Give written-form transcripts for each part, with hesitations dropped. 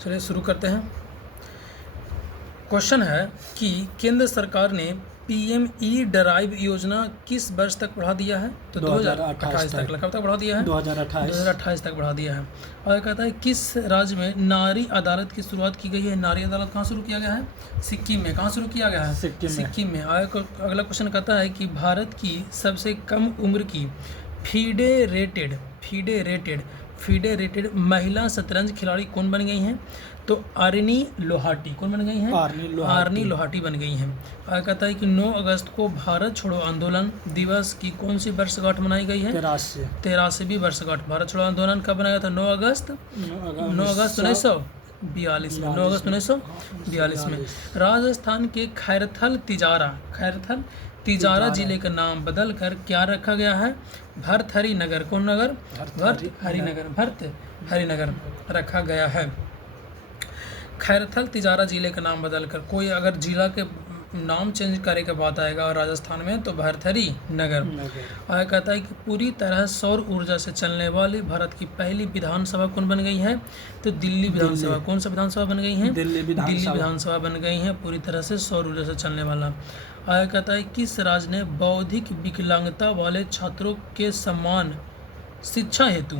चलिए शुरू करते हैं। क्वेश्चन है कि केंद्र सरकार ने पीएमई ड्राइव योजना किस वर्ष तक बढ़ा दिया है? तो 2028 तक। कब तक बढ़ा दिया है? 2028 तक बढ़ा दिया है। और कहता है किस राज्य में नारी अदालत की शुरुआत की गई है? नारी अदालत कहाँ शुरू किया गया है? सिक्किम में। कहाँ शुरू किया गया है? सिक्किम में। अगला क्वेश्चन कहता है कि भारत की सबसे कम उम्र की फीडे रेटेड महिला शतरंज खिलाड़ी कौन बन गई हैं? तो आर्नी लोहाटी। कौन बन गई हैं? आर्नी लोहाटी बन गई हैं। और कहता है कि 9 अगस्त को भारत छोड़ो आंदोलन दिवस की कौन सी वर्षगांठ मनाई गई है? 83वीं वर्षगांठ। भारत छोड़ो आंदोलन कब बनाया था? 9 अगस्त 1942 में। 9 अगस्त 1942 में। राजस्थान के खैरथल तिजारा जिले का नाम बदलकर क्या रखा गया है? भर्तहरि नगर। कौन नगर? भर्तहरि नगर रखा गया है। खैरथल तिजारा जिले का नाम बदलकर, कोई अगर जिला के नाम चेंज करे के बात आएगा राजस्थान में तो भर्तहरि नगर। और कहता है कि पूरी तरह सौर ऊर्जा से चलने वाली भारत की पहली विधानसभा कौन बन गई है? तो दिल्ली विधानसभा। कौन सा विधानसभा बन गई है? दिल्ली विधानसभा बन गई है, पूरी तरह से सौर ऊर्जा से चलने वाला। और कहता है किस राज्य ने बौद्धिक विकलांगता वाले छात्रों के समान शिक्षा हेतु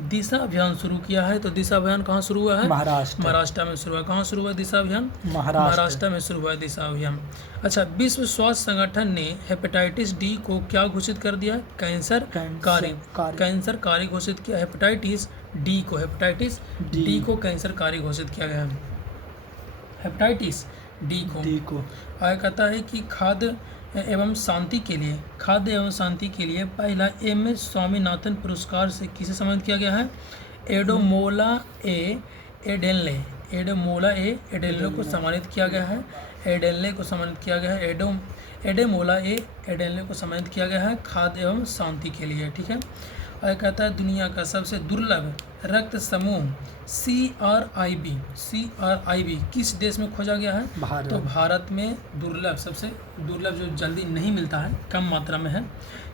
दिशा अभियान शुरू किया है? तो दिशा अभियान कहाँ शुरू हुआ है? महाराष्ट्र में शुरू हुआ। कहाँ शुरू हुआ दिशा अभियान? महाराष्ट्र में शुरू हुआ दिशा अभियान। अच्छा, विश्व स्वास्थ्य संगठन ने हेपेटाइटिस डी को क्या घोषित कर दिया? कैंसरकारी घोषित किया। हेपेटाइटिस डी को कैंसरकारी घोषित किया गया है। हेपेटाइटिस डी को। और कहता है कि खाद्य एवं शांति के लिए पहला एम स्वामीनाथन पुरस्कार से किसे सम्मानित किया गया है? एडोमोला ए एडेल्ले को सम्मानित किया गया है। एडेमोला ए एडेल्ले को सम्मानित किया गया है खाद्य एवं शांति के लिए। ठीक है। और कहता है दुनिया का सबसे दुर्लभ रक्त समूह CRIB किस देश में खोजा गया है? तो भारत में सबसे दुर्लभ जो जल्दी नहीं मिलता है, कम मात्रा में है,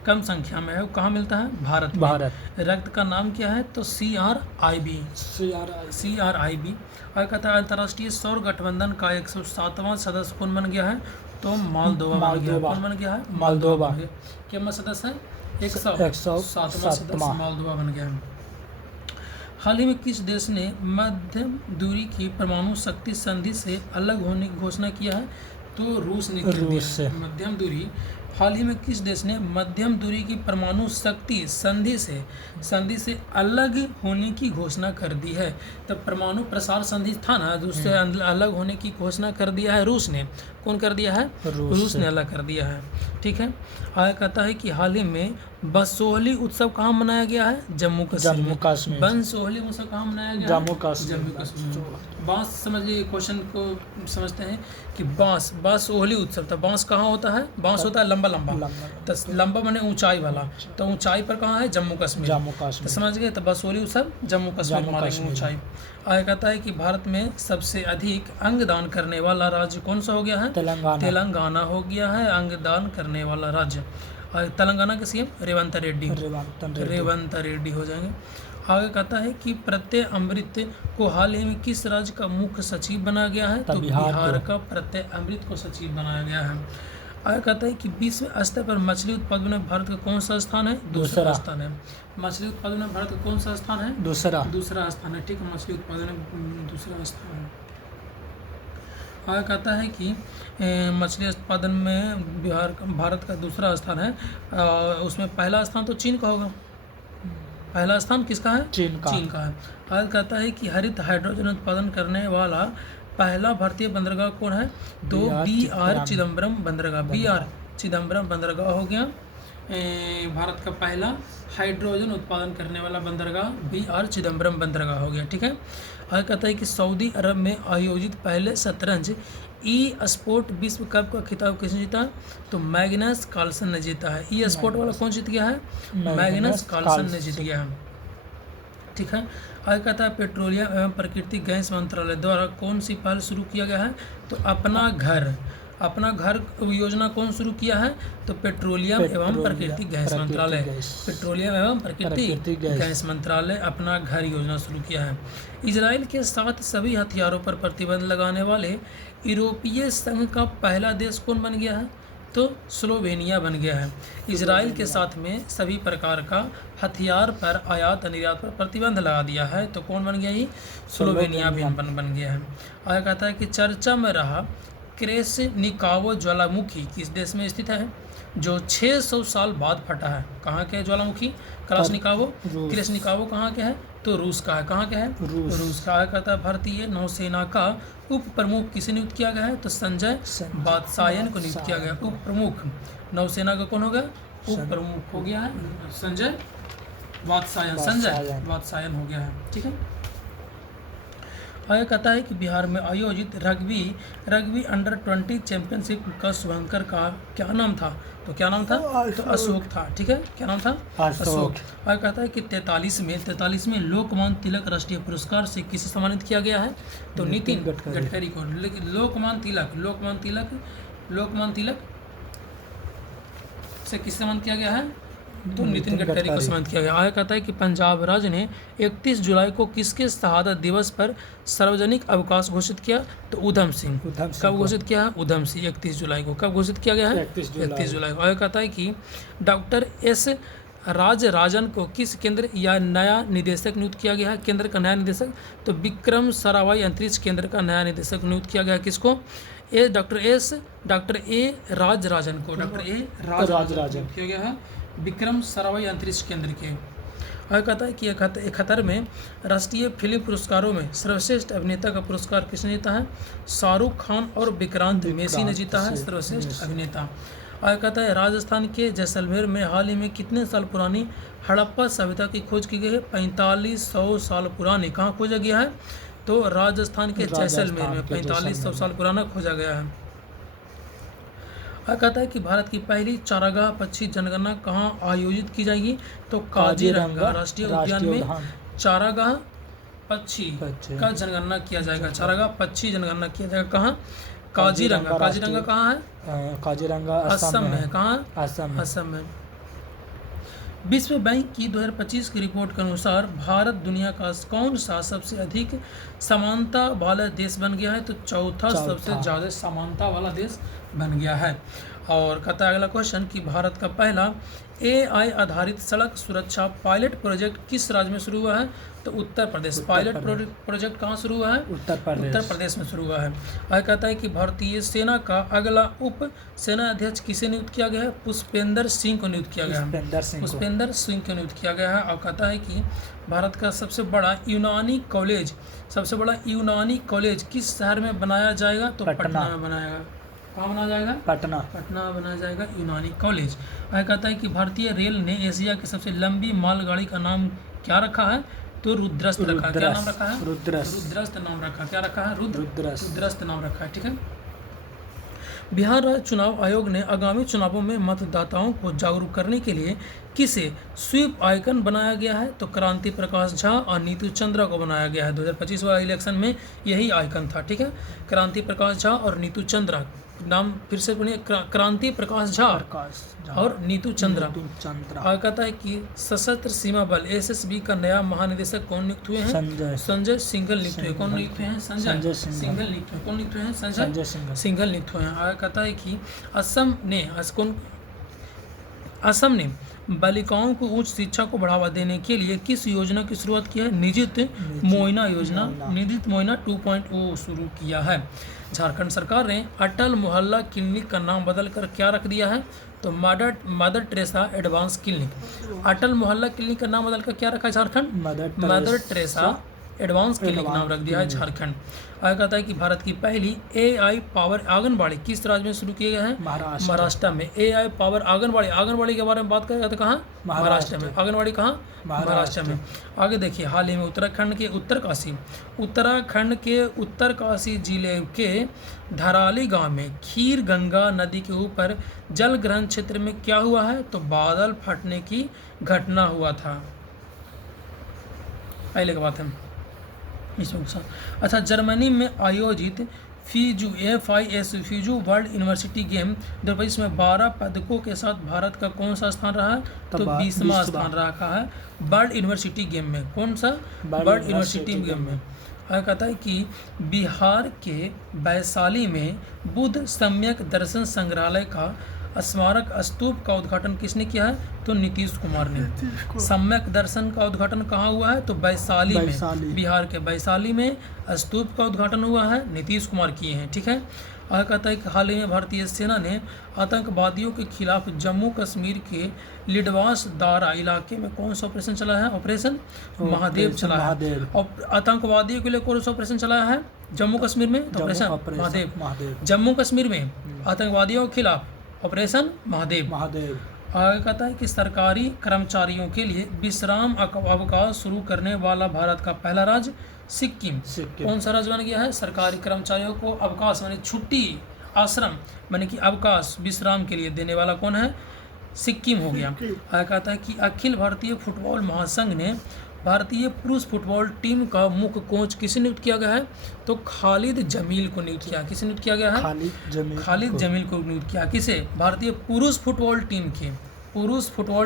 कम संख्या में है, वो कहाँ मिलता है? भारत में। रक्त का नाम क्या है? तो CRIB। और कहता है अंतर्राष्ट्रीय सौर गठबंधन का 107वां सदस्य कौन बन गया है? तो मालदोवा बन गया है। मालदोवा क्या सदस्य है? 107वां सदस्य मालदोवा बन गया है। हाल ही में किस देश ने मध्यम दूरी की परमाणु शक्ति संधि से अलग होने की घोषणा किया है? तो रूस ने मध्यम दूरी। हाल ही में किस देश ने मध्यम दूरी की परमाणु शक्ति संधि से अलग होने की घोषणा कर दी है? तब परमाणु प्रसार संधि था ना, उससे अलग होने की घोषणा कर दिया है रूस ने। कौन कर दिया है? रूस ने अलग कर दिया है। ठीक है। आगे कहता है कि हाल ही में बसोहली उत्सव कहाँ मनाया गया है? जम्मू कश्मीर। बसोहली उत्सव कहाँ मनाया गया? जम्मू कश्मीर। बांस समझिए, क्वेश्चन को समझते हैं कि बांसोहली उत्सव। तो बांस कहाँ होता है? बांस होता है लंबा। तो लंबा माने ऊंचाई वाला, तो ऊंचाई पर कहाँ है? जम्मू कश्मीर। तो समझ गए। तो बसोहली उत्सव जम्मू कश्मीर मानेंगे ऊंचाई। आगे कहता है कि भारत में सबसे अधिक अंगदान करने वाला राज्य कौन सा हो गया है? तेलंगाना हो गया है अंगदान करने वाला राज्य। और तेलंगाना के सीएम रेवंत रेड्डी हो जाएंगे। आगे कहता है कि प्रत्यय अमृत को हाल ही में किस राज्य का मुख्य सचिव बनाया गया है? तो बिहार का प्रत्यय अमृत को सचिव बनाया गया है। आगे कहता है कि विश्व स्तर पर मछली उत्पादन में भारत का कौन सा स्थान है? दूसरा स्थान है। मछली उत्पादन में भारत का कौन सा स्थान है? दूसरा स्थान है। ठीक है, मछली उत्पादन में दूसरा स्थान है। आगे कहता है कि मछली उत्पादन में भारत का दूसरा स्थान है। उसमें पहला स्थान तो चीन का होगा। पहला स्थान किसका है? चीन का है। आगे कहता है कि हरित हाइड्रोजन उत्पादन करने वाला पहला भारतीय बंदरगाह कौन है? तो BR चिदम्बरम बंदरगाह हो गया भारत का पहला हाइड्रोजन उत्पादन करने वाला बंदरगाह BR चिदम्बरम बंदरगाह हो गया। ठीक है। आगे कहता है कि सऊदी अरब में आयोजित पहले शतरंज स्पोर्ट विश्व कप का खिताब किसने जीता? तो मैग्नस कार्लसन ने जीता है। स्पोर्ट वाला कौन जीत गया है? मैग्नस कार्लसन ने जीत गया है। ठीक है। आगे कहता है पेट्रोलियम एवं प्राकृतिक गैस मंत्रालय द्वारा कौन सी पहल शुरू किया गया है? तो अपना घर अपना घर योजना कौन शुरू किया है? तो पेट्रोलियम एवं प्राकृतिक गैस मंत्रालय, पेट्रोलियम एवं प्राकृतिक गैस मंत्रालय अपना घर योजना शुरू किया है। इजराइल के साथ सभी हथियारों पर प्रतिबंध लगाने वाले यूरोपीय संघ का पहला देश कौन बन गया है? तो स्लोवेनिया बन गया है। इजराइल के साथ में सभी प्रकार का हथियार पर आयात निर्यात पर प्रतिबंध लगा दिया है, तो कौन बन गया? ये स्लोवेनिया भी बन गया है। आगे कहता है कि चर्चा में रहा क्रेसनिकावो ज्वालामुखी किस देश में स्थित है? जो 600 साल बाद फटा है। कहाँ के ज्वालामुखी? क्रेसनिकावो कहाँ के है? तो रूस का है। कहाँ के है? रूस का। कहता है भारतीय नौसेना का उप प्रमुख किसे नियुक्त किया गया है? तो संजय बात्सायन को नियुक्त किया गया। उप प्रमुख नौसेना का कौन हो गया? उप प्रमुख हो गया है संजय बात्सायन हो गया है। ठीक है। आगे कहता है कि बिहार में आयोजित रग्बी अंडर 20 चैंपियनशिप का शुभंकर का क्या नाम था? तो क्या नाम था? तो अशोक था। ठीक है, क्या नाम था? अशोक। आगे कहता है कि 43 में लोकमान्य तिलक राष्ट्रीय पुरस्कार से किसे सम्मानित किया गया है? तो नितिन गडकरी को। लेकिन लोकमान्य तिलक से किसे सम्मानित किया गया है? तो नितिन गडकरी को सम्मानित किया गया। आगे कहता है कि पंजाब राज्य ने 31 जुलाई को किसके शहादत दिवस पर सार्वजनिक अवकाश घोषित किया? तो उधम सिंह। कब घोषित किया है? उधम सिंह 31 जुलाई को। कब घोषित किया गया है? 31 जुलाई को। आगे कहता है कि डॉक्टर एस राजराजन को किस केंद्र या नया निदेशक नियुक्त किया गया है? केंद्र का नया निदेशक? तो विक्रम साराभाई अंतरिक्ष केंद्र का नया निदेशक नियुक्त किया गया है। किसको? डॉक्टर ए राजराजन को। राजराजन किया गया है विक्रम साराभाई अंतरिक्ष केंद्र के। आगे कहता है कि 71 में राष्ट्रीय फिल्म पुरस्कारों में सर्वश्रेष्ठ अभिनेता का पुरस्कार किसने जीता है? शाहरुख खान और विक्रांत मैसी ने जीता है सर्वश्रेष्ठ अभिनेता। आगे कहता है राजस्थान के जैसलमेर में हाल ही में कितने साल पुरानी हड़प्पा सभ्यता की खोज की गई है? 4500 साल पुरानी। कहाँ खोजा गया है? तो राजस्थान के जैसलमेर में 4500 साल पुराना खोजा गया है। कहता है कि भारत की पहली चारागाह पक्षी जनगणना कहाँ आयोजित की जाएगी? तो काजीरंगा राष्ट्रीय उद्यान में चारागाह पक्षी का जनगणना किया जाएगा। चारागाह पक्षी जनगणना किया जाएगा कहाँ? काजीरंगा कहाँ है? काजीरंगा असम में है। कहाँ? असम में। विश्व बैंक की 2025 की रिपोर्ट के अनुसार भारत दुनिया का कौन सा सबसे अधिक समानता वाला देश बन गया है? तो चौथा सबसे ज़्यादा समानता वाला देश बन गया है। और कहता है अगला क्वेश्चन कि भारत का पहला AI आधारित सड़क सुरक्षा पायलट प्रोजेक्ट किस राज्य में शुरू हुआ है? तो उत्तर प्रदेश। पायलट प्रोजेक्ट कहाँ शुरू हुआ है? उत्तर प्रदेश में शुरू हुआ है। आगे कहता है कि भारतीय सेना का अगला उप सेना अध्यक्ष किसे नियुक्त किया गया है? पुष्पेंद्र सिंह को नियुक्त किया गया है। पुष्पेंद्र सिंह को नियुक्त किया गया है। और कहता है कि भारत का सबसे बड़ा यूनानी कॉलेज किस शहर में बनाया जाएगा? तो पटना में बनाएगा। कहाँ बनाया जाएगा? पटना में बनाया जाएगा यूनानी कॉलेज। आगे कहता है कि भारतीय रेल ने एशिया की सबसे लंबी मालगाड़ी का नाम क्या रखा है? तो रुद्रस्त रखा। क्या नाम रखा है? रुद्रस्त नाम रखा। क्या रखा है? रुद्रस्त नाम रखा है। ठीक है। बिहार राज्य चुनाव आयोग ने आगामी चुनावों में मतदाताओं को जागरूक करने के लिए किसे स्वीप आइकन बनाया गया है? तो क्रांति प्रकाश झा और नीतू चंद्रा को बनाया गया है। 2025 वाले इलेक्शन में यही आइकन था। ठीक है, क्रांति प्रकाश झा और नीतू चंद्रा। नाम फिर से पढ़िए, क्रांति प्रकाश झा और नीतू चंद्रा। आगे कहता है कि सशस्त्र सीमा बल SSB का नया महानिदेशक कौन नियुक्त हुए हैं? संजय सिंघल नियुक्त हुए। कौन नियुक्त हुए हैं? संजय सिंघल नियुक्त हुए। कौन नियुक्त हुए हैं? संजय सिंघल नियुक्त हुए हैं। आगे कहता है कि असम ने बालिकाओं को उच्च शिक्षा को बढ़ावा देने के लिए किस योजना की शुरुआत की है? निजित मोइना योजना, निजित मोइना 2.0 शुरू किया है। झारखंड सरकार ने अटल मोहल्ला क्लिनिक का नाम बदलकर क्या रख दिया है? तो मदर टेरेसा एडवांस क्लिनिक। अटल मोहल्ला क्लिनिक का नाम बदलकर क्या रखा है Jharkhand? Mother Teresa advance clinic नाम रख दिया है झारखंड। आगे कहता है कि भारत की पहली AI पावर आंगनबाड़ी किस राज्य में शुरू किया गया है? महाराष्ट्र में। AI पावर आंगनबाड़ी के बारे में बात करेगा तो कहाँ? महाराष्ट्र में। आंगनबाड़ी कहाँ? महाराष्ट्र में। आगे देखिए, हाल ही में उत्तराखंड के उत्तरकाशी जिले के धराली गांव में खीर गंगा नदी के ऊपर जल ग्रहण क्षेत्र में क्या हुआ है? तो बादल फटने की घटना हुआ था। पहले की बात है इसमें। अच्छा, जर्मनी में आयोजित फीजू FISU फीजू वर्ल्ड यूनिवर्सिटी गेम 2025 में 12 पदकों के साथ भारत का कौन सा स्थान रहा है? तो 20वां स्थान रखा है वर्ल्ड यूनिवर्सिटी गेम में। कौन सा? वर्ल्ड यूनिवर्सिटी गेम में। और कहता है कि बिहार के वैशाली में बुद्ध सम्यक दर्शन संग्रहालय का स्मारक स्तूप का उद्घाटन किसने किया है? तो नीतीश कुमार ने। सम्यक दर्शन का उद्घाटन कहाँ हुआ है? तो वैशाली में, बिहार के वैशाली में स्तूप का उद्घाटन हुआ है, नीतीश कुमार किए हैं। ठीक है। और कहता है कि हाल ही में भारतीय सेना ने आतंकवादियों के खिलाफ जम्मू कश्मीर के लिडवास दारा इलाके में कौन सा ऑपरेशन चलाया है? ऑपरेशन महादेव चलाया है। और आतंकवादियों के लिए कौन सा ऑपरेशन चलाया है जम्मू कश्मीर में? तो ऑपरेशन महादेव। जम्मू कश्मीर में आतंकवादियों के खिलाफ ऑपरेशन महादेव। आगे कहता है कि सरकारी कर्मचारियों के लिए विश्राम अवकाश शुरू करने वाला भारत का पहला राज्य सिक्किम। कौन सा राज्य बन गया है? सरकारी कर्मचारियों को अवकाश माने छुट्टी, आश्रम माने कि अवकाश, विश्राम के लिए देने वाला कौन है? सिक्किम हो गया। आगे कहता है कि अखिल भारतीय फुटबॉल महासंघ ने भारतीय पुरुष फुटबॉल टीम का मुख्य कोच किसे नियुक्त किया गया है? तो खालिद जमील को नियुक्त किया। किसे नियुक्त किया गया है? खालिद जमील को नियुक्त किया। किसे? भारतीय पुरुष फुटबॉल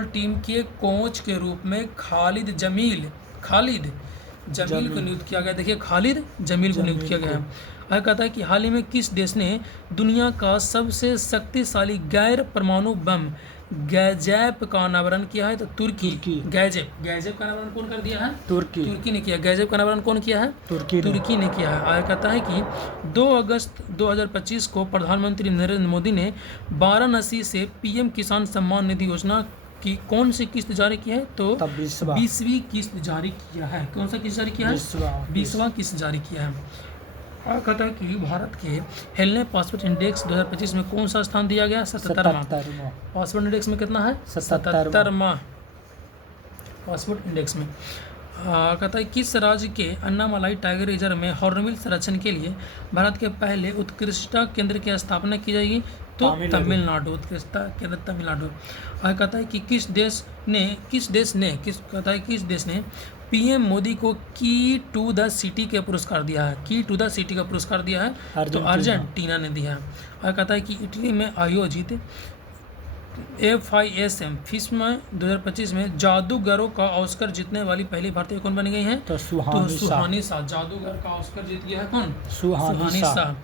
टीम के कोच के रूप में खालिद जमील को नियुक्त किया गया। देखिए, खालिद जमील को नियुक्त किया गया है। वह कहता है कि हाल ही में किस देश ने दुनिया का सबसे शक्तिशाली गैर परमाणु बम गैजेप का अनावरण किया है? तो तुर्की। गैजेप का अनावरण कौन कर दिया है? तुर्की ने किया। गैजेप का अनावरण कौन किया है? तुर्की ने किया है। आगे कहता है कि 2 अगस्त 2025 को प्रधानमंत्री नरेंद्र मोदी ने वाराणसी से PM किसान सम्मान निधि योजना की कौन सी किस्त जारी की है? तो 20वीं किस्त जारी किया है। कौन सा किस्त जारी किया है? 20वां किस्त जारी किया है। और कहता है कि भारत के हेलने पासपोर्ट इंडेक्स 2025 में कौन सा स्थान दिया गया? 77वां। पासपोर्ट इंडेक्स में कितना है? 77वां पासपोर्ट इंडेक्स में। कहता है किस राज्य के अन्नामलाई टाइगर रिजर्व में हॉर्नबिल संरक्षण के लिए भारत के पहले उत्कृष्टता केंद्र की स्थापना की जाएगी? तो तमिलनाडु। उत्कृष्टता केंद्र तमिलनाडु। और कहता है कि किस देश ने PM मोदी को की टू द सिटी के पुरस्कार दिया है? की टू द सिटी का पुरस्कार दिया है तो अर्जेंटीना ने दिया है। और कहता है कि इटली में आयोजित FISM फिल्म 2025 में जादूगरों का ऑस्कर जीतने वाली पहली भारतीय कौन बन गई है? तो सुहानी शाह। जादूगर का ऑस्कर जीत गया है कौन? सुहानी शाह।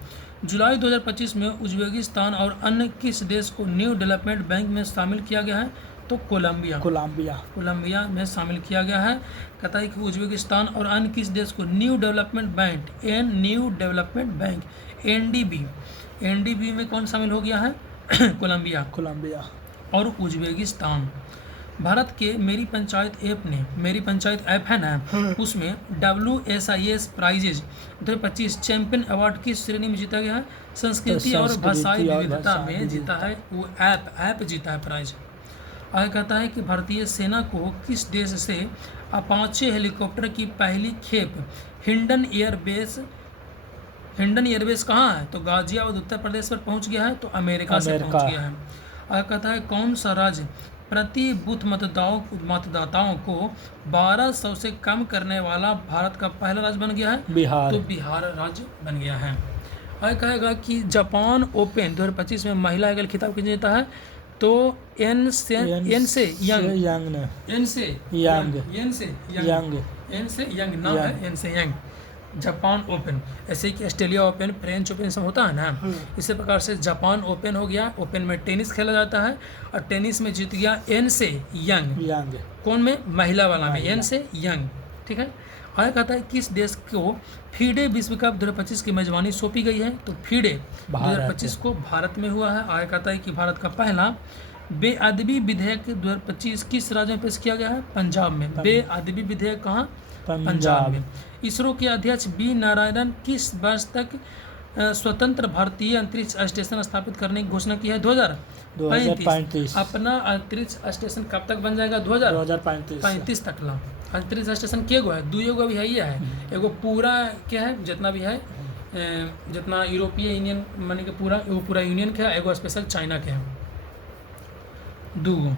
जुलाई 2025 में उज्बेकिस्तान और अन्य किस देश को न्यू डेवलपमेंट बैंक में शामिल किया गया है? तो कोलंबिया में शामिल किया गया है। कहता है कि उज्बेकिस्तान और अन्य किस देश को न्यू डेवलपमेंट बैंक NDB में कौन शामिल हो गया है? कोलंबिया और उज्बेकिस्तान। भारत के मेरी पंचायत ऐप है ना, उसमें WSIS प्राइजेज 2025 चैंपियन अवार्ड किस श्रेणी में जीता गया है? संस्कृति और भाषाई विविधता में जीता है। वो ऐप जीता है प्राइज। आगे कहता है कि भारतीय सेना को किस देश से अपाचे हेलीकॉप्टर की पहली खेप हिंडन एयरबेस कहाँ है? तो गाजियाबाद उत्तर प्रदेश पर पहुंच गया है। तो अमेरिका से पहुंच गया है। आगे कहता है कौन सा राज्य प्रति बूथ मतदाताओं को 1200 से कम करने वाला भारत का पहला राज्य बन गया है? बिहार। तो बिहार राज्य बन गया है। आगे कहेगा कि जापान ओपन 2025 में महिला एकल खिताब किसने जीता है? तो एन से यंग जापान ओपन। ऐसे कि ऑस्ट्रेलिया ओपन, फ्रेंच ओपन सब होता है ना, इसी प्रकार से जापान ओपन हो गया। ओपन में टेनिस खेला जाता है और टेनिस में जीत गया एन से यंग। कौन में? महिला वाला में एन से यंग। ठीक है। आगे कहता है किस देश को फीडे विश्व कप 2025 की मेजबानी सौंपी गई है? तो फीडे 2025 को भारत में हुआ है। आगे कहता है कि भारत का पहला बेअदबी विधेयक 2025 किस राज्य में पेश किया गया है? पंजाब में। बेअदबी विधेयक कहाँ? पंजाब में। इसरो के अध्यक्ष B नारायणन किस वर्ष तक स्वतंत्र भारतीय अंतरिक्ष स्टेशन स्थापित करने की घोषणा की है? 2035। अपना अंतरिक्ष स्टेशन कब तक बन जाएगा? 2035 तक ला। अंतरिक्ष स्टेशन के गो है? 2 गो भी है। ये है एगो पूरा क्या है, जितना भी है, जितना यूरोपीय यूनियन माने कि पूरा यूनियन के है। एगो स्पेशल चाइना के है। 2 गो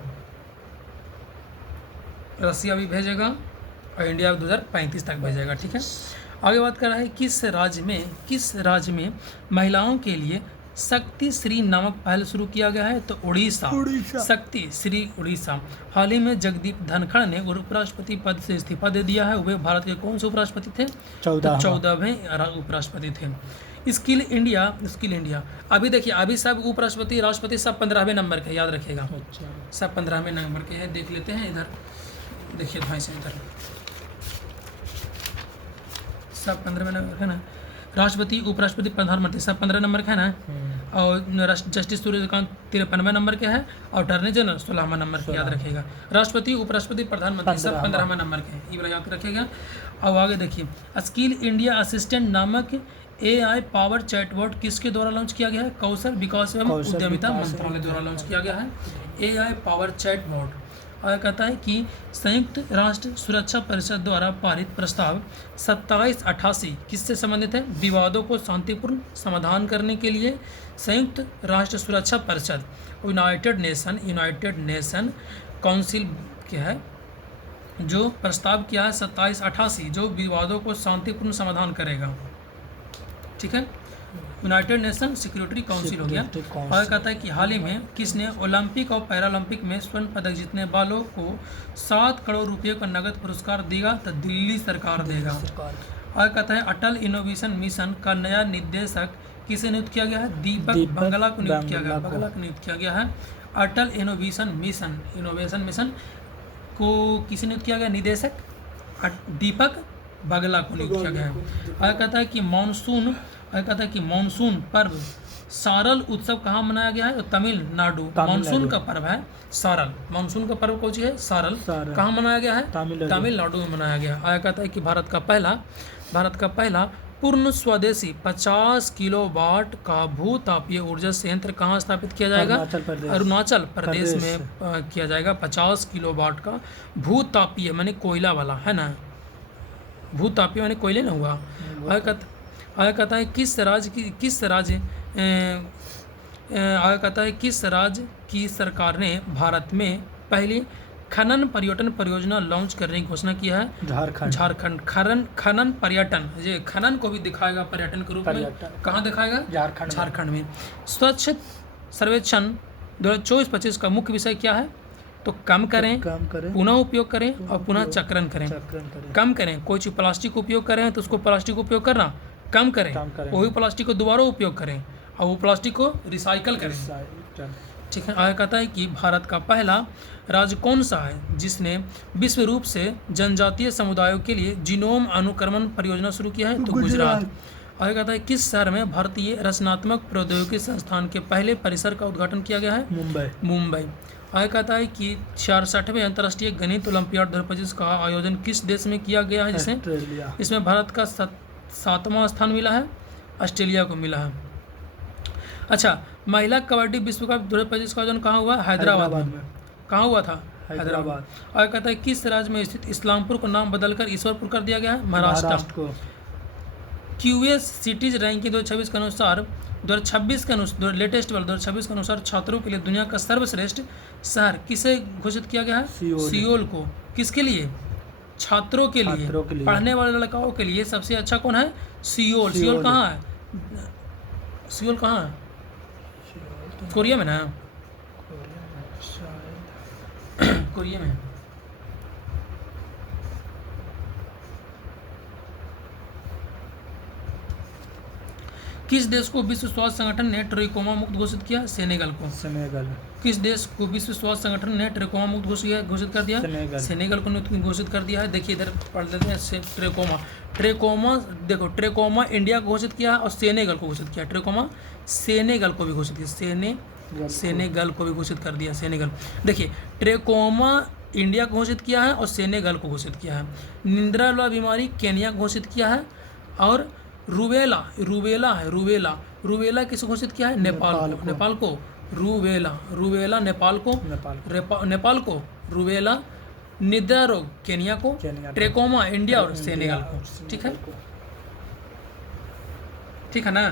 रसिया भी भेजेगा और इंडिया 2035 तक भेजेगा। ठीक है। आगे बात कर रहा है किस राज्य में महिलाओं के लिए शक्ति श्री नामक पहल शुरू किया गया है? तो उड़ीसा। शक्ति श्री उड़ीसा। हाल ही में जगदीप धनखड़ ने उपराष्ट्रपति पद से इस्तीफा दे दिया है। वे भारत के कौन से उपराष्ट्रपति थे? 14वें उपराष्ट्रपति थे। स्किल इंडिया अभी देखिए, अभी सब उपराष्ट्रपति राष्ट्रपति सब 15वें नंबर के, याद रखिएगा। सब 15वें नंबर के हैं। देख लेते हैं इधर, देखिए भाई से इधर सब 15वें नंबर है ना। राष्ट्रपति, उपराष्ट्रपति, प्रधानमंत्री सब 15 नंबर का है ना। और जस्टिस सूर्यकांत 53वें नंबर के है। और अटॉर्नी जनरल 16वां नंबर के, याद रखिएगा। राष्ट्रपति, उपराष्ट्रपति, प्रधानमंत्री सब 15वें नंबर के, ये वाला याद रखिएगा। अब आगे देखिए, स्किल इंडिया असिस्टेंट नामक AI पावर चैटबॉट किसके द्वारा लॉन्च किया गया है? कौशल विकास एवं उद्यमिता मंत्रालय द्वारा लॉन्च किया गया है AI पावर चैटबॉट। और कहता है कि संयुक्त राष्ट्र सुरक्षा परिषद द्वारा पारित प्रस्ताव 2788 किससे संबंधित है? विवादों को शांतिपूर्ण समाधान करने के लिए संयुक्त राष्ट्र सुरक्षा परिषद यूनाइटेड नेशन काउंसिल के है जो प्रस्ताव किया है 2788, जो विवादों को शांतिपूर्ण समाधान करेगा। ठीक है, यूनाइटेड नेशन सिक्योरिटी काउंसिल हो गया। और कहता है कि हाल ही में किसने ओलंपिक और पैरालंपिक में स्वर्ण पदक जीतने वालों को 7 करोड़ रुपये का नगद पुरस्कार देगा? तो दिल्ली सरकार देगा। और कहता है अटल इनोवेशन मिशन का नया निदेशक किसे नियुक्त किया गया है? दीपक बंगला को नियुक्त किया गया है। अटल इनोवेशन मिशन को किसे नियुक्त किया गया? निदेशक दीपक बगला को नियुक्त किया गया है। और कहता है कि मानसून पर्व सारल उत्सव कहाँ मनाया गया है? तो तमिलनाडु। मानसून का पर्व है सारल। मानसून का पर्व कौन सी है? सारल। कहाँ मनाया गया है? तमिलनाडु में मनाया गया। आया कहता है कि भारत का पहला पूर्ण स्वदेशी 50 किलोवाट का भूतापीय ऊर्जा संयंत्र कहाँ स्थापित किया जाएगा? अरुणाचल प्रदेश में किया जाएगा। 50 किलोवाट का भूतापीय माने कोयला वाला है ना, भूतापीय माने कोयले ना हुआ। आगे कहता है किस राज्य की सरकार ने भारत में पहली खनन पर्यटन परियोजना लॉन्च करने की घोषणा किया है? झारखंड। खनन पर्यटन, ये खनन को भी दिखाएगा पर्यटन के रूप में। कहाँ दिखाएगा? झारखंड में। स्वच्छ सर्वेक्षण 2024-25 का मुख्य विषय क्या है? तो कम करें, पुनः उपयोग करें और पुनः चक्रण करें। कम करें, कोई चीज प्लास्टिक उपयोग करें तो उसको प्लास्टिक उपयोग करना कम करें, वही प्लास्टिक को दोबारा उपयोग करें और वो प्लास्टिक को रिसाइकल करें। ठीक है। आगे कहता है कि भारत का पहला राज्य कौन सा है जिसने विश्व रूप से जनजातीय समुदायों के लिए जीनोम अनुक्रमण परियोजना शुरू किया है? तो गुजरात। आगे कहता है किस शहर में भारतीय रचनात्मक प्रौद्योगिकी संस्थान के पहले परिसर का उद्घाटन किया गया है? मुंबई। आगे कहता है कि 66वें अंतर्राष्ट्रीय गणित ओलंपियाड 2025 का आयोजन किस देश में किया गया है? जिसे इसमें भारत का 7वां स्थान मिला है, ऑस्ट्रेलिया को मिला है। अच्छा, महिला कबड्डी विश्व कप 2025 का आयोजन कहाँ हुआ? हैदराबाद में। कहाँ हुआ था? हैदराबाद। और कहता है किस राज्य में स्थित इस्लामपुर को नाम बदलकर ईश्वरपुर कर दिया गया है? महाराष्ट्र को। QS सिटीज रैंकिंग 2026 के अनुसार 2026 के अनुसार लेटेस्ट वाला 2026 के अनुसार छात्रों के लिए दुनिया का सर्वश्रेष्ठ शहर किसे घोषित किया गया है? सियोल को। किसके लिए? छात्रों के लिए, पढ़ने वाले लड़काओं के लिए सबसे अच्छा कौन है? सियोल। सियोल कहाँ है? सियोल कहाँ है? कोरिया में ना? कोरिया में। किस देश को विश्व स्वास्थ्य संगठन ने ट्रिकोमा मुक्त घोषित किया? सेनेगल को। किस देश को विश्व स्वास्थ्य संगठन ने ट्रिकोमा मुक्त घोषित कर दिया? सेनेगल को घोषित कर दिया है। देखिए इधर पढ़ लेते हैं। ट्रिकोमा देखो, ट्रिकोमा इंडिया को घोषित किया और सेनेगल को घोषित किया। ट्रिकोमा सेनेगल को भी घोषित किया, सेनेगल को भी घोषित कर दिया। सेनेगल देखिए, ट्रिकोमा इंडिया को घोषित किया है और सेनेगल को घोषित किया है। निंद्रा वाला बीमारी केनिया को घोषित किया है। और रूबेला किसे घोषित किया है? नेपाल को। रूबेला नेपाल को। रूबेला निद्रा रोग केनिया को। ट्रिकोमा इंडिया और सेनेगल को। ठीक है ना?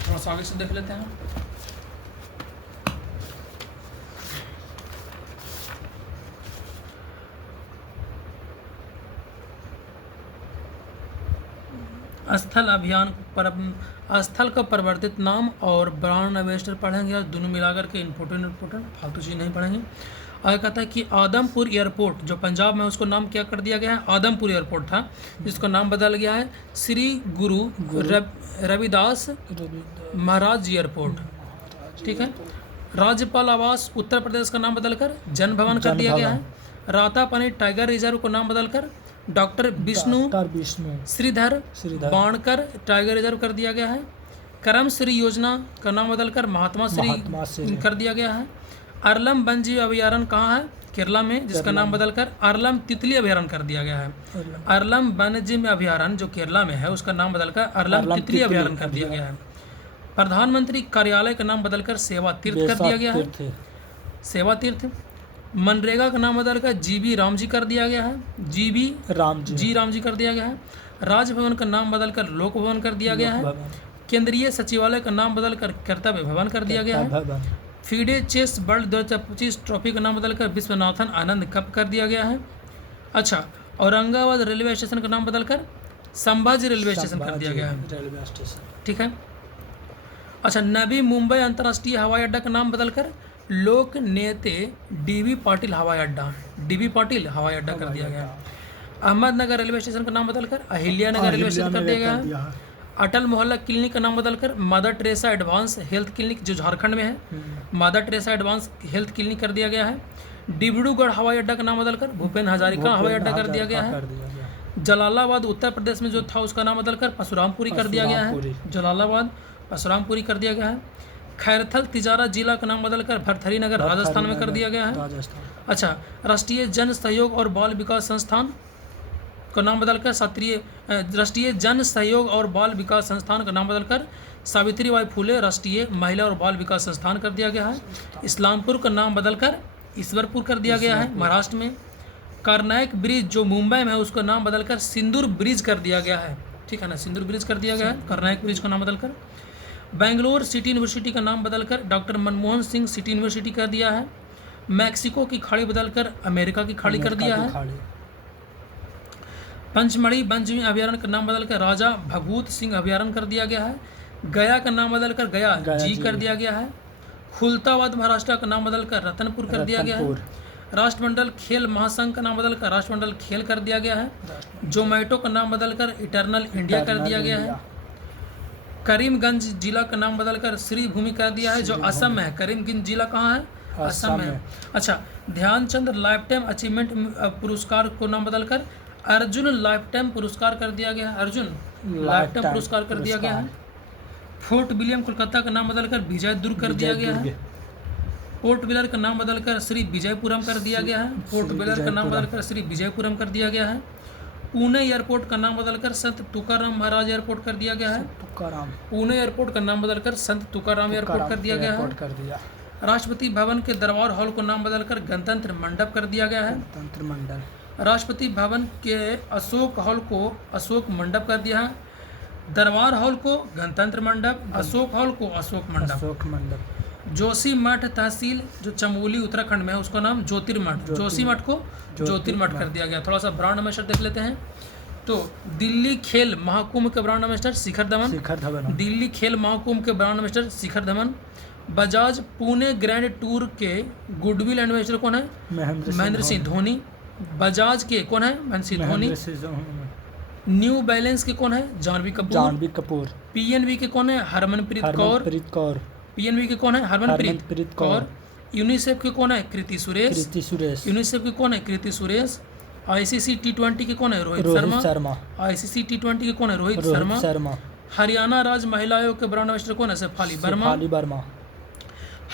थोड़ा सा आगे से देख लेते हैं। स्थल अभियान पर स्थल का परिवर्तित नाम और ब्रांड एम्बेसडर पढ़ेंगे, और दोनों मिलाकर के इम्पोर्टेंट फालतू चीज़ नहीं पढ़ेंगे। आगे कहता है कि आदमपुर एयरपोर्ट जो पंजाब में उसको नाम क्या कर दिया गया है, आदमपुर एयरपोर्ट था जिसका नाम बदल गया है श्री गुरु रविदास महाराज एयरपोर्ट। ठीक है। राज्यपाल आवास उत्तर प्रदेश का नाम बदलकर जन भवन कर दिया गया है। रातापानी टाइगर रिजर्व को नाम बदलकर doctor Vishnu Shridhar Wakankar tiger reserve कर दिया गया है। करम श्री योजना का नाम बदलकर महात्मा श्री कर दिया गया है। अरलम वन्यजीव अभयारण्य कहाँ है, केरला में, जिसका नाम बदलकर अरलम तितली अभयारण्य कर दिया गया है। अरलम वन्यजीव अभयारण्य जो केरला में है उसका नाम बदलकर अरलम तितली अभयारण्य कर दिया गया है। प्रधानमंत्री कार्यालय का नाम बदलकर सेवा तीर्थ कर दिया गया है, सेवा तीर्थ। मनरेगा का नाम बदलकर जीबी रामजी कर दिया गया है, जीबी रामजी कर दिया गया है। राजभवन का नाम बदलकर लोक भवन कर दिया गया है। केंद्रीय सचिवालय का नाम बदलकर कर्तव्य भवन कर दिया गया है। फीडे चेस वर्ल्ड 2025 ट्रॉफी का नाम बदलकर विश्वनाथन आनंद कप कर दिया गया है। अच्छा, औरंगाबाद रेलवे स्टेशन का नाम बदलकर संभाजी रेलवे स्टेशन कर दिया गया है, रेलवे स्टेशन। ठीक है। अच्छा, नवी मुंबई अंतर्राष्ट्रीय हवाई अड्डा का नाम बदलकर लोक नेते डीबी पाटिल हवाई अड्डा कर दिया गया है। अहमदनगर रेलवे स्टेशन का नाम बदलकर अहिल्यानगर रेलवे स्टेशन कर दिया गया है। अटल मोहल्ला क्लिनिक का नाम बदलकर mother Teresa advance health clinic जो झारखंड में है, mother Teresa advance health clinic कर दिया गया है। डिब्रूगढ़ हवाई अड्डा का नाम बदलकर भूपेन हजारिका हवाई अड्डा कर दिया गया है। जलालाबाद उत्तर प्रदेश में जो था उसका नाम बदलकर परशुरामपुरी कर दिया गया है, जलालाबाद परशुरामपुरी कर दिया गया है। खैरथल तिजारा जिला का नाम बदलकर भरथरी नगर राजस्थान में कर दिया गया है। अच्छा, राष्ट्रीय जन सहयोग और बाल विकास संस्थान का नाम बदलकर राष्ट्रीय जन सहयोग और बाल विकास संस्थान का नाम बदलकर सावित्रीबाई फुले राष्ट्रीय महिला और बाल विकास संस्थान कर दिया गया है। इस्लामपुर का नाम बदलकर ईश्वरपुर कर दिया गया है महाराष्ट्र में। करनायक ब्रिज जो मुंबई में है उसका नाम बदलकर सिंदूर ब्रिज कर दिया गया है, ठीक है ना, सिंदूर ब्रिज कर दिया गया है करनायक ब्रिज का नाम बदलकर। बेंगलोर सिटी यूनिवर्सिटी का नाम बदलकर doctor Manmohan Singh city university कर दिया है। मैक्सिको की खाड़ी बदलकर अमेरिका की खाड़ी कर दिया है। पंचमढ़ी वन्यजीव अभयारण्य का नाम बदलकर राजा भगवत सिंह अभयारण्य कर दिया गया है। गया का नाम बदलकर गया जी कर दिया गया है। खुलताबाद महाराष्ट्र का नाम बदलकर रतनपुर कर दिया गया है। राष्ट्रमंडल खेल महासंघ का नाम बदलकर राष्ट्रमंडल खेल कर दिया गया है। जोमेटो का नाम बदलकर इटर्नल इंडिया कर दिया गया है। करीमगंज जिला का नाम बदलकर श्रीभूमि कर दिया है जो असम में है। करीमगंज जिला कहाँ है, असम में है। अच्छा, ध्यानचंद लाइफ टाइम अचीवमेंट पुरस्कार को नाम बदलकर अर्जुन लाइफ टाइम पुरस्कार कर दिया गया है, अर्जुन लाइफ टाइम पुरस्कार कर दिया गया है। फोर्ट विलियम कोलकाता का नाम बदलकर विजय दुर्ग कर दिया गया है। पोर्ट ब्लेयर का नाम बदलकर श्री विजयपुरम कर दिया गया है। पोर्ट ब्लेयर का नाम बदलकर श्री विजयपुरम कर दिया गया है। पुणे एयरपोर्ट का नाम बदलकर संत तुकाराम महाराज एयरपोर्ट कर दिया गया है। पुणे एयरपोर्ट का नाम बदलकर संत तुकाराम एयरपोर्ट कर दिया गया है। राष्ट्रपति भवन के दरबार हॉल को नाम बदलकर गणतंत्र मंडप कर दिया गया है। राष्ट्रपति भवन के अशोक हॉल को अशोक मंडप कर दिया है। दरबार हॉल को गणतंत्र मंडप, अशोक हॉल को अशोक मंडप। जोशीमठ तहसील जो चमोली उत्तराखंड में है उसका नाम ज्योतिर्मठ, जोशीमठ को ज्योतिर्मठ कर दिया गया। थोड़ा सा ब्रांड एम्बेसडर देख लेते हैं। तो दिल्ली खेल महाकुंभ के ब्रांड एम्बेसडर शिखर धवन। दिल्ली खेल महाकुंभ के brand ambassador Shikhar Dhawan. Bajaj Pune grand tour के गुडविल एम्बेसडर कौन है, महेंद्र सिंह धोनी। बजाज के कौन है, महेंद्र सिंह धोनी। न्यू बैलेंस के कौन है, जानवी कपूर। पीएनबी के कौन है, हरमनप्रीत कौर। पीएनबी के कौन है, हरमनप्रीत कौर। यूनिसेफ के कौन है, कृति सुरेश। यूनिसेफ के कौन है, कृति सुरेश। आईसीसी T20 के कौन है, रोहित शर्मा। आईसीसी T20 के कौन है, रोहित शर्मा। हरियाणा राज्य महिला आयोग के ब्रांड एम्बेसडर कौन है, शेफाली वर्मा।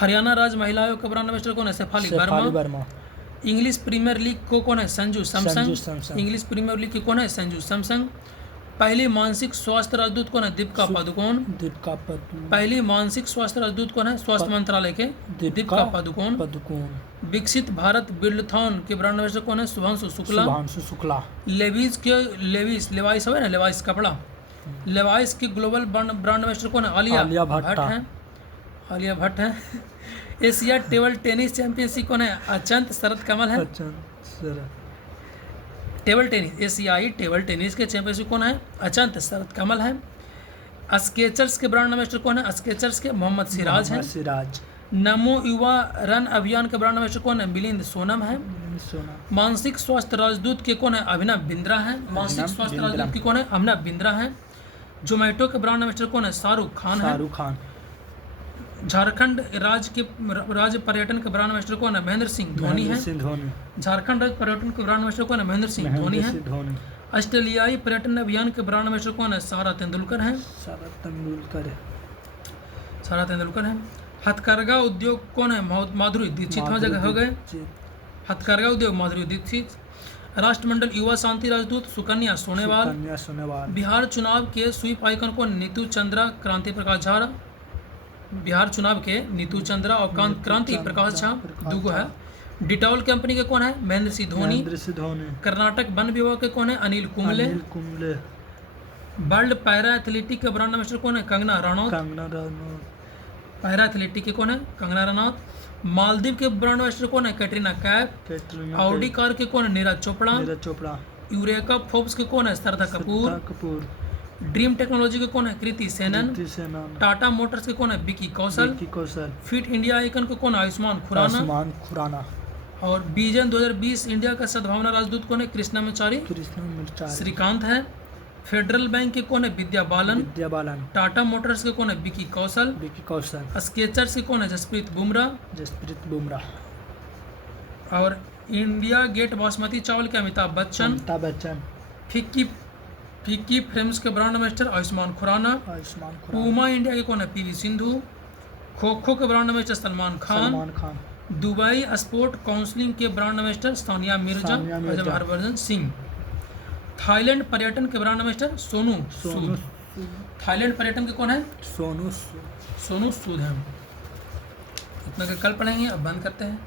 हरियाणा राज्य महिला आयोग के ब्रांड एम्बेसडर कौन है, Shefali Verma. English Premier League को कौन है, Sanju Samson. English Premier League के कौन है, संजू सैमसंग। पहली मानसिक स्वास्थ्य राजदूत कौन है, दीपिका पादुकोण। पहली मानसिक स्वास्थ्य राजदूत कौन है, स्वास्थ्य मंत्रालय के दीपिका पादुकोण। विकसित भारत बिल्डथॉन के ब्रांड एम्बेसडर कौन है, शुभांशु शुक्ला। लेवाइस है ना, लेवाइस कपड़ा। लेवाइस के ग्लोबल ब्रांड एम्बेसडर कौन है, आलिया भट्ट है। एशिया टेबल टेनिस चैंपियनशिप कौन है, अचंत शरद कमल है। टेबल टेनिस, एशियाई टेबल टेनिस के चैंपियनशिप कौन है? अचंत शरद कमल है। स्केचर्स के ब्रांड एम्बेसडर कौन है? स्केचर्स के मोहम्मद सिराज हैं। सिराज। नमो युवा रन अभियान के ब्रांड एम्बेसडर कौन है? मिलिंद सोनम है। मानसिक स्वास्थ्य राजदूत के कौन है? अभिनव बिंद्रा है। मानसिक स्वास्थ्य राजदूत की कौन है? अभिनव बिंद्रा है। जोमेटो के ब्रांड एम्बेसडर कौन है? शाहरुख खान है। शाहरुख खान। झारखंड राज्य पर्यटन के ब्रांड एम्बेसडर कौन है? महेंद्र सिंह धोनी है। झारखंड राज्य पर्यटन के ब्रांड एम्बेसडर कौन है? महेंद्र सिंह धोनी है। ऑस्ट्रेलियाई पर्यटन अभियान के ब्रांड एम्बेसडर कौन है? सारा तेंदुलकर है। सारा तेंदुलकर है। हथकरघा उद्योग कौन है? माधुरी दीक्षित हो जगह हो गए। हथकरघा उद्योग माधुरी दीक्षित। राष्ट्रमंडल युवा शांति राजदूत सुकन्या सोनेवाल। बिहार चुनाव के स्वीप आइकन कौन? नीतू चंद्रा, क्रांति प्रकाश झा। बिहार चुनाव के नीतू चंद्रा और क्रांति प्रकाश झा दुगो है। डिटॉल कंपनी के कौन है? महेंद्र सिंह धोनी। कर्नाटक वन विभाग के कौन है? Anil Kumble. World para athletic के ब्रांड एम्बेसडर कौन है? कंगना रनौत। पैरा एथलेटिक के कौन है? कंगना रनौत। मालदीव के ब्रांड एम्बेसडर कौन है? कैटरीना कैफ। ऑडी कार के कौन है? नीरज चोपड़ा। यूरेका फोर्ब्स के कौन है? श्रद्धा कपूर। ड्रीम टेक्नोलॉजी के कौन है? कृति सेनन। टाटा मोटर्स के कौन है? Vicky Kaushal. Fit India icon के कौन है? आयुष्मान खुराना। और विजन 2020 इंडिया का सद्भावना राजदूत कौन है? कृष्णाचारी श्रीकांत है। फेडरल बैंक के कौन है? विद्या बालन। टाटा मोटर्स के कौन है? विकी कौशल। स्केचर्स के कौन है? जसप्रीत बुमराह। और इंडिया गेट बासमती चावल के अमिताभ बच्चन। फिक्की फ्रेम्स के brand ambassador Ayushmann Khurrana. Puma India के कौन है? पीवी सिंधु। खो खो के brand ambassador Salman Khan. Dubai sport council के ब्रांड एम्बेसडर सानिया मिर्जा और हरभजन सिंह। थाईलैंड पर्यटन के brand ambassador Sonu Sood. Thailand पर्यटन के कौन है? सोनू सूद है। इतना कल पढ़ेंगे, अब बंद करते हैं।